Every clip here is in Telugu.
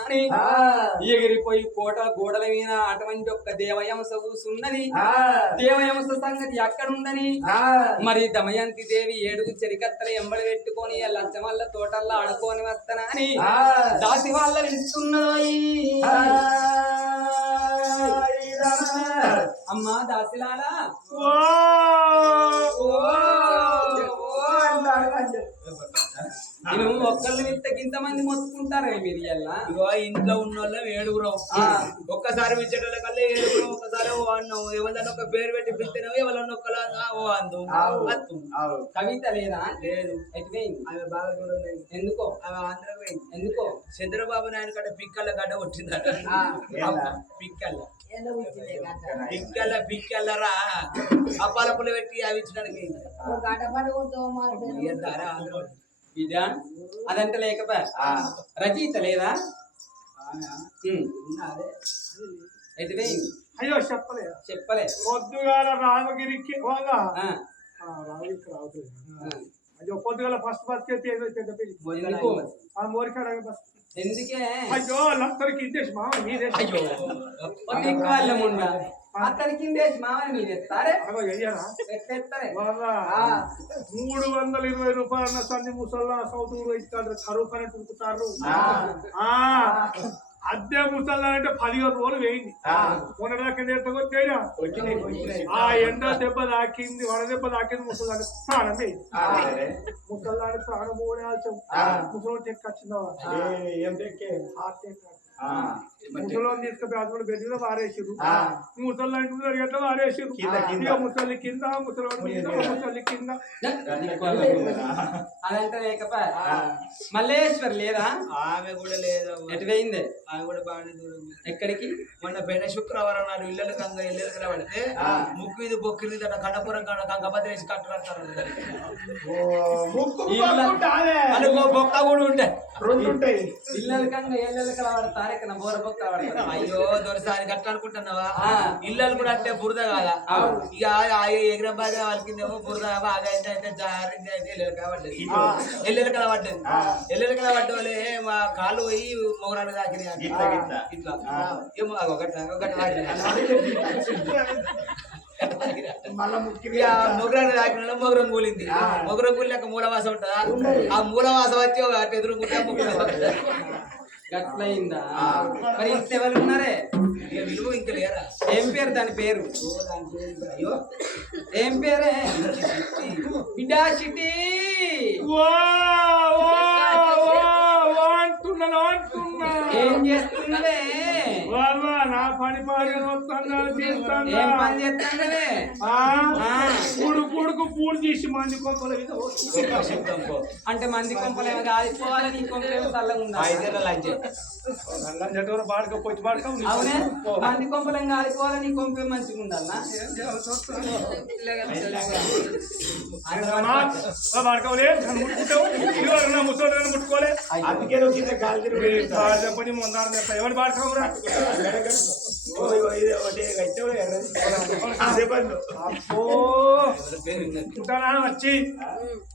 అని ఎగిరిపోయి కోట గోడల మీద అటువంటి ఒక్క దేవయంస కూసున్నది. దేవయంస సంగతి ఎక్కడుందని? మరి దమయంతి దేవి ఏడుగు చెరికత్తలు ఎంబడి పెట్టుకొని ఆ లచ్చమల్ల తోటల్లో ఆడుకొని వస్తానా అని దాసి వాళ్ళ విస్తున్నదోయి అమ్మా దాసిలాలా నేను ఒక్కళ్ళు విత్త ఇంత మంది మొత్తుకుంటారా మీరు ఇలా ఇగో ఇంట్లో ఉన్న వాళ్ళ ఏడుగురం ఒక్కసారి పిలిచేటోళ్ళ కల్లా ఏడుగురం ఒక్కసారి ఓ అన్నం ఎవరిదన్నా ఒక పేరు పెట్టి పిలిచినావు ఎవరన్నా ఒక్కలా ఓ అందు అత్తు. కవిత లేదా? లేదు. ఎటుపోయింది ఆమె బాగా చూడండి ఎందుకో? ఆమె ఆంధ్ర పోయింది ఎందుకో? చంద్రబాబు నాయుడు కట్ట పిక్కల గడ్డ కొట్టిందట. పిక్కల. పిక్కల పిక్కలరా? అప్పాలపులు పెట్టి అవి ఇచ్చడానికి బిడ్డ అదంతా లేకపోయా? రచయిత లేదా. ఎటుపోయింది అయ్యో చెప్పలే. చెప్పలే. పొద్దుగాల రామగిరికి రామగిరికి రావట్లేదు. అయ్యో పొద్దుగాల ఫస్ట్ బస్ చేస్తే ఏదో పెద్ద ఆ మోరికాడ బస్ ఎందుకే? అయ్యో మా మీదే అయ్యో వాళ్ళ ముండ వందల ఇరవై రూపాయల సంది ముసల్లా సౌత్ ఊరు ఇస్తారు కరువు పని ఉరుకుతారు అద్దె ముసల్లా అంటే పదిహేను రోజులు వేయింది. మొన్నదాకా నేర్చుకొచ్చేనా ఆ ఎండ దెబ్బ తాకింది వడ దెబ్బ తాకింది ముసలాడు ప్రాణం వేయింది ప్రాణం పోనే ఆల్చం ముసలోడు టెక్ వచ్చిందా. Heart attack. ముసలోని తీసుకుపోయి హాస్పిటల్ మీద వారేసిరు ముసలి అంటున్నారు ఎట్లా వారేసిరు ఇక ముసలి కింద ముసలి కింద. అదంతా మల్లేశ్వర్ లేదా? ఆమె కూడా లేదా ఎటు పోయిందే? ఆమె కూడా బాగానే దూరం. ఎక్కడికి? మొన్న పోయిన శుక్రవారం నాడు ఇళ్ళలు కంగ ఇళ్ళకి రాబడితే ముక్కు ఇది బొక్కు ఇది అట్లా కన్నపురం కాడ కంగపతి వేసి కట్టు కట్టారు అనుకో బొక్క కూడా ఉంటే. ఇళ్ళల కన్నా ఏళ్ళకి ఇక్కడ బోర బొక్క అయ్యో దొరసారి గట్ల అనుకుంటున్నావా. ఇళ్ళలు కూడా అంటే బురద కాదా. ఇక ఎగిరం బాగా వాళ్ళకిందేమో బురద బాగా అయితే అయితే జారింది అయితే ఇళ్ళలు కాబట్టి ఇళ్ళలు కలబడ్డది ఇళ్ళలు కలబడ్డ మా కాళ్ళు పోయి మొగరాలు తాకినాయి అంట. ఇట్లా ఏమో గట్ల గట్ల మొగరాలు తాకిన మొగరం కూలింది. మొగరం కూలినాక మూలవాస ఉంటుందా? ఆ మూలవాస వచ్చి ఒక ఎదురుకుంటే గట్లయిందా? మరి ఇంత ఎవరు ఉన్నారే? విలువ ఇంకా లేరా? ఏం పేరు దాని పేరు? అయ్యో. ఏం పేరే? బిడ్డా సిటీ అంటున్నా. ఏం వాళ్ళ నా పని పాడిన వస్తుందా చేస్తానా ఏం పని చేస్తున్నవే? ఆ? ఆ, పూడు పూడుకు పూడు తీసి మంది కొంపల అంటే మంది కొంపలేమో కాలిపోవాలి నీ కొంపలేమో చల్లగా ఉందా ఐదేళ్ళ లంచే నల్ల జటవర బాడుకో పొచ్చి బాడుకో నీ అవునే? పో. మంది కొంపలేం కాలిపోవాలి నీ కొంపే మంచిగా ఉండాలనా ముట్టుకుంటావు. ముట్టుకోలే. ఈ కాళ్ళు చెప్పని ముందారు చెప్ప ఎవరు బాడుకోవురా అబ్బో ఉంటానా వచ్చి ఓ, ఏం చేయాలి నా రాత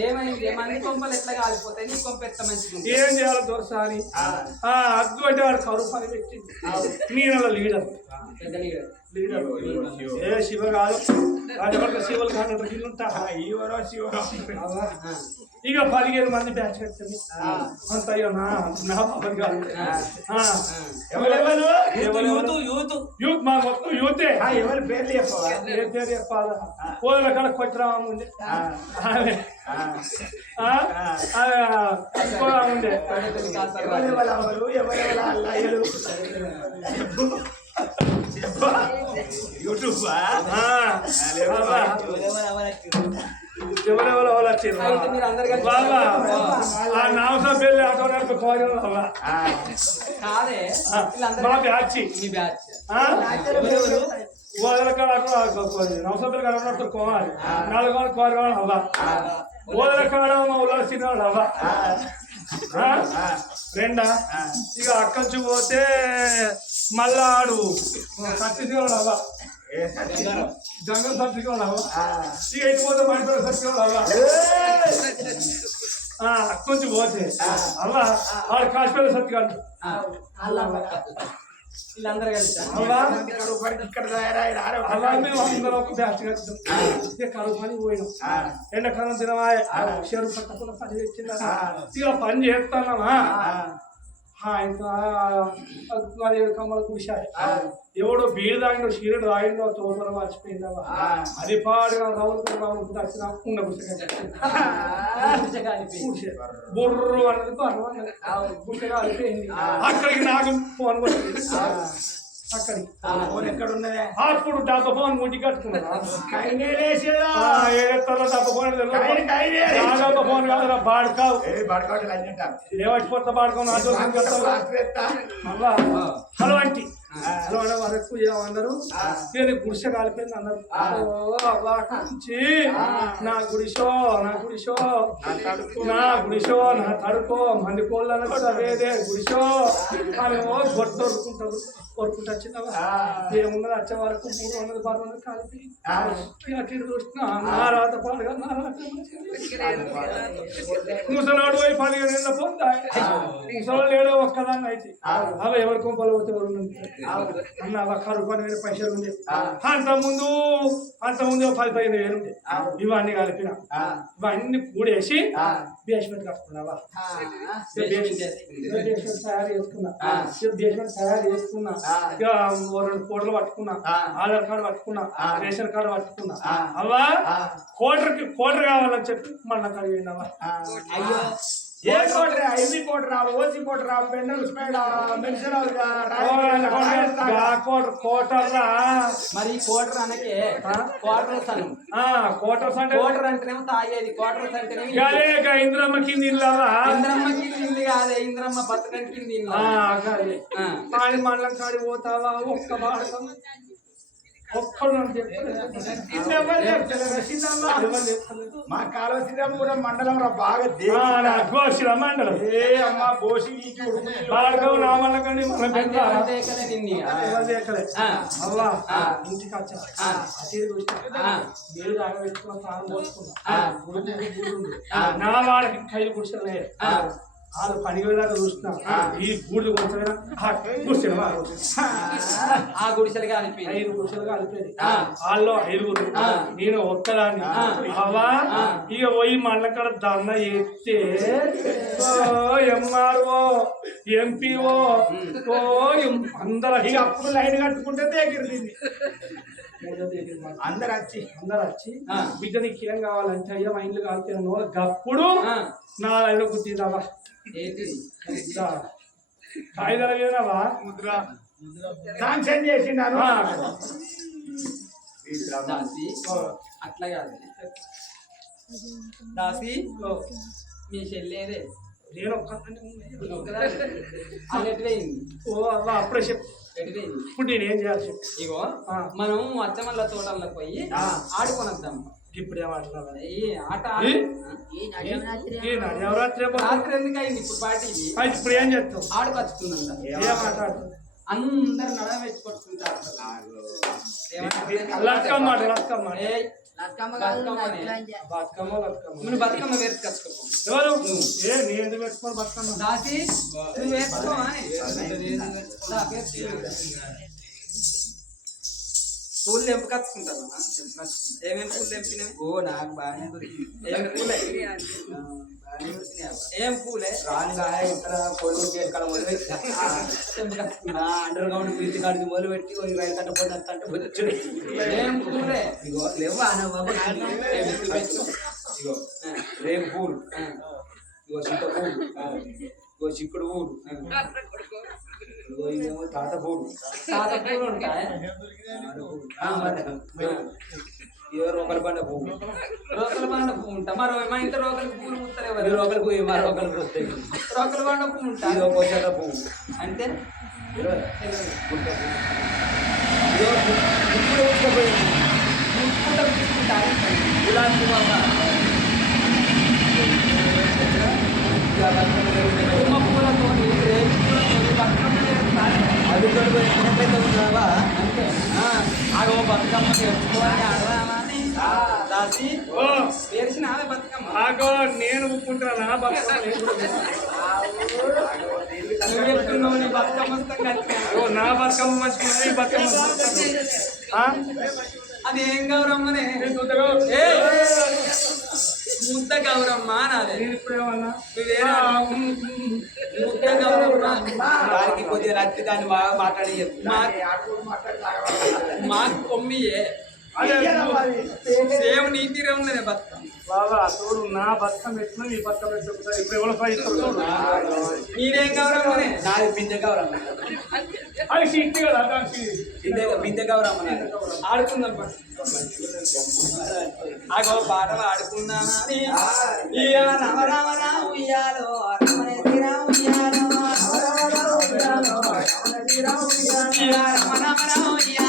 ఏమైంది మంది కొంపలు ఎట్లా కాలిపోతాయి నీ కొంప ఉంది ఏం చేయాలి దొరసారి అద్దు అంటే వాడు కరువు పని పెట్టింది నేను లీడర్ లీడర్ లీడర్ ఏ శివ కాదు శివలు కాదు ఉంటా అవ్వా. ఇక పదిహేను మంది బ్యాచ్ పెట్టింది అంత నా నా బాబు కాదు ఆ. ఎవరి పేర్లు చెప్పవా? ఏ పేరు చెప్పాలా? పోల కాడ కొట్టరా ఉండే ఆమె. ఆ? ఆమె ఇంకో ఉండే ఎవరి వాళ్ళ అవ్వలు ఎవరి వాళ్ళ అల్లయ్యలు యూట్యూబ్? ఆ. ఎవరెవరు వాళ్ళు వచ్చారు బాబా నామస పెళ్ళి ఆటో నడిపి కోరి బాబా కాదే ఆ, వీళ్ళందరూ మా బ్యాచ్. మీ బ్యాచ్. అవ్వ ఆ? రెండా? ఇక అక్కడి పోతే మళ్ళా ఆడు. సత్యశివాడు అవ్వ జంగల్ సత్యశివాడు అవ్వ ఇక ఇటు పోతే మణిపూర్ సత్యశివాడు అవ్వ పోతే. ఆడు కాశ్మీర సత్తిగాడు ఆ, వీళ్ళందరూ కలిసా? అందరం ఒక బ్యాచ్ కట్టాం ఇక కరువు పని పోయినాం. ఎండాకాలం తినవాయ చెరువు పట్టకుండా పని తెచ్చిందా ఇక పని చేస్తానమ్మా ఇంకా అది ఏడు కమ్మలు కూర్చాయి ఎవడో బీడు తాగిండో చీరడు తాగిండో తోటలో మర్చిపోయిందవా అది పాడుగా రౌలు రౌలు దక్షిణ బుర్రు అన్నది అక్కడికి నాకు ఫోన్ అక్కడికి. ఫోన్ ఎక్కడ ఉన్నదే అప్పుడు డబ్బా ఫోన్ కాదురా బాడుకావు. లేవచ్చిపోతా హలో అంటీ హలో అనే వరకు ఏమన్నారు నేను గుడిసె కాలిపోయింది అన్నారు. నుంచి నా గుడిసో నా గుడిసో నా గుడిసో నా తడుకో మంది కోళ్ళను కూడా వేదే గుడిసో అని గొడ్డు వరుకుంటారు వరుకుంటా చిన్నవా ఏమున్నది? వచ్చే వరకు మూడు వందలు బారు వందలు కాలిపోయి ఇక అటు చూస్తున్నా. నా రాత పాడుగా నా రాత ముసలాడు పోయి పదిహేను ఏళ్ళ పొందాయి ముసలాడు ఏడో ఒక్కదాన్ని అయితే. అవి ఎవరి కొంపలు పోతే ఎవరు వేరే పైసలు ఉండే. అంత ముందు అంత ముందు పది పదిహేను వేలు ఉండే. ఇవన్నీ కలిపిన. ఇవన్నీ కూడేసి బేస్మెంట్ కట్టుకున్నావా? బేస్మెంట్ తయారు చేసుకున్నా. బేస్మెంట్ తయారు చేసుకున్నా. ఇక రెండు కోట్లు పట్టుకున్నా. ఆధార్ కార్డు పట్టుకున్నా. రేషన్ కార్డు పట్టుకున్నా. అవ్వా? కోటర్కి కోటర్ కావాలని చెప్పి మళ్ళీ కడిగినావా అయ్యో. ఏ కోటరా ఎన్ని కోటరా ఓసి కోటరా పెండల్ స్పేడ మెన్షన్ కోటర్ కోటర్లా మరి కోటర్ అనకే కోటర్ సనం కోటర్స్ అంటే కోటర్ అంటేనేమో తాగేది కోటర్స్ అంటేనేమో. అదే ఇంద్రమ్మ కింద ఇల్లాలా ఇంద్రమ్మ కింద ఇల్లు కాదే ఇంద్రమ్మ బతకం కింద ఇల్లు. ఆ. కాడి మండలం కాడి పోతావా ఒక్క బాడకం మా కాలువశ్రీరామపురం మండలం రా బాగా వచ్చిన మండలం ఏ అమ్మ బోసి నీకి ఉడుకుని బాడకం రామల్ల కండి మనం అంటే పెడతారా? ఎవరు దేకలే నిన్ను ఇక. ఎవరు దేకలే. ఆ. అవ్వా ఆ. ఇంటికి వచ్చా. నీళ్ళు తాగబెట్టుకున్న తాను పోసుకున్నా. నా వాడికి కైలు ఆ. వాళ్ళు పనివేదాకా చూస్తున్నా ఈ గూడు కూర్చోవా ఆ గుడిసెలు కాలిపోయింది ఐదు కలిపేది ఆ. వాళ్ళు ఐదుగురు. నేను ఒక్కదాన్ని ఆ. అవా ఆ. ఇక పోయి మళ్ళక్కడ దండ ఎత్తే ఎంఆర్ఓ ఎంపీఓ ఓ అందరు ఇక అప్పుడు లైన్ కట్టుకుంటే దీన్ని దగ్గర. అందరు వచ్చి అందరు వచ్చి. బిడ్డ నీకు ఏం కావాలంటే అయ్యా మా ఇంట్లో కాలిపోయిన గప్పుడు. నా లైన్లో గుర్తిందావా కాగితాల మీదవా శాంక్షన్ చేసిండాను. ఆ. దాసి. అట్లా కాదు. దాసి. మీ చెల్లేదే నేను ఎటువైంది ఓ అవ్వ అప్పుడే చెప్పు. ఎటువైంది ఇప్పుడు నేను ఏం చేయాలి ఇగో. మనం అచ్చమల్ల తోటలకు పోయి ఆడుకొనొద్దాం. ఇప్పుడు ఇప్పుడు ఇప్పుడు ఏం చేస్తావు? ఆడుకొచ్చుకుందాం ఏం మాట్లాడుతావు అందరు నడవ ఏమంటారు? లక్కమ్మ లక్కమ్మ నువ్వు బతుకమ్మ వేసుకొచ్చుకో ఎవరు? ఏ ఎందుకు పెట్టుకోవాలి బతుకమ్మ? దాసి నువ్వు వేసుకోవా దా, వేసుకో. పూలు తెంపుకొచ్చుకుంటావా ఏమేమి పూలు తెంపినవి ఓ నాకు బాగానే దొరికింది ఏం పూలే. ఏం పూలే? రానుగా ఇక్కడ కొడుకు గేట్ కాడ మొదలు పెట్టి తెంపుకొచ్చుకున్నా అండర్ గ్రౌండ్ బ్రిడ్జ్ కాడికి మొదలు పెట్టి ఒక రైలు కట్ట పోతే అంటే. ఏం పూలే? ఇగో లేవా. ఇగో రేగు పూలు? ఇగో చింత పూలు. ఇగో చిక్కుడు పూలు. ఇగో ఇదేమో తాత పూలు తాత పూలు ఉంటాయి ఆ, మరి. ఇగో రోకల పండ పువ్వు రోకల బండ పువ్వు ఉంటా మరో మా ఇంట్లో రోకల పూలు ముత్తలే అది రోకల పువ్వు మా రోకలకు వస్తాయి రోకల బండ పువ్వు ఉంటా ఇదో పోషక పువ్వు అంటే ఇదో గుంట పువ్వు ఇదో ఇప్పుడు ఉచ్చపోయింది ముట్టుకుంటా ముట్టుకుంటా గులాబీ పువ్వు అమ్మ. ఇక బతుకమ్మ జరుగుతుంది. కుమ్మ పూలతో రేగి పూలతో బతుకమ్మ చేస్తారు అది తోటి పోయి ఎక్కడైతే ఉన్నావా అంతే ఆగో బతుకమ్మ తెచ్చుకోవాలి ఆడదామని దాసి ఓ పేర్చిన ఆమె బతుకమ్మ ఆగో నేను ఒప్పుకుంటున్నా బతుకమ్మ ఓ నా బతుకమ్మ మంచి బతుకమ్మ అది ఏం గౌరమ్మనే నేను చూద్దాగా. ఏ ముద్ద గౌరమ్మ నాదే నేను ఇప్పుడు ఏమన్నా నువ్వేనా ముద్ద గౌరమ్మ దానికి కొద్దిగా నచ్చి దాన్ని బాగా మాట్లాడి చెప్పు. మా మా కొమ్మియే అదే సేమ్ నీ తీరే ఉన్నదే బతుకమ్మ బాబా చూడు నా బతుకమ్మ ఎట్లా? నీ ఎట్లా. ఇప్పుడు ఎవరు ఫైస్తారు చూడు నీదేం బిందె అది కదా దానికి. బిందె నాది. ఆడుకుందాం అగో పాటలు ఉయ్యాలో. ఉయ్యాలో. ఉయ్యాలో.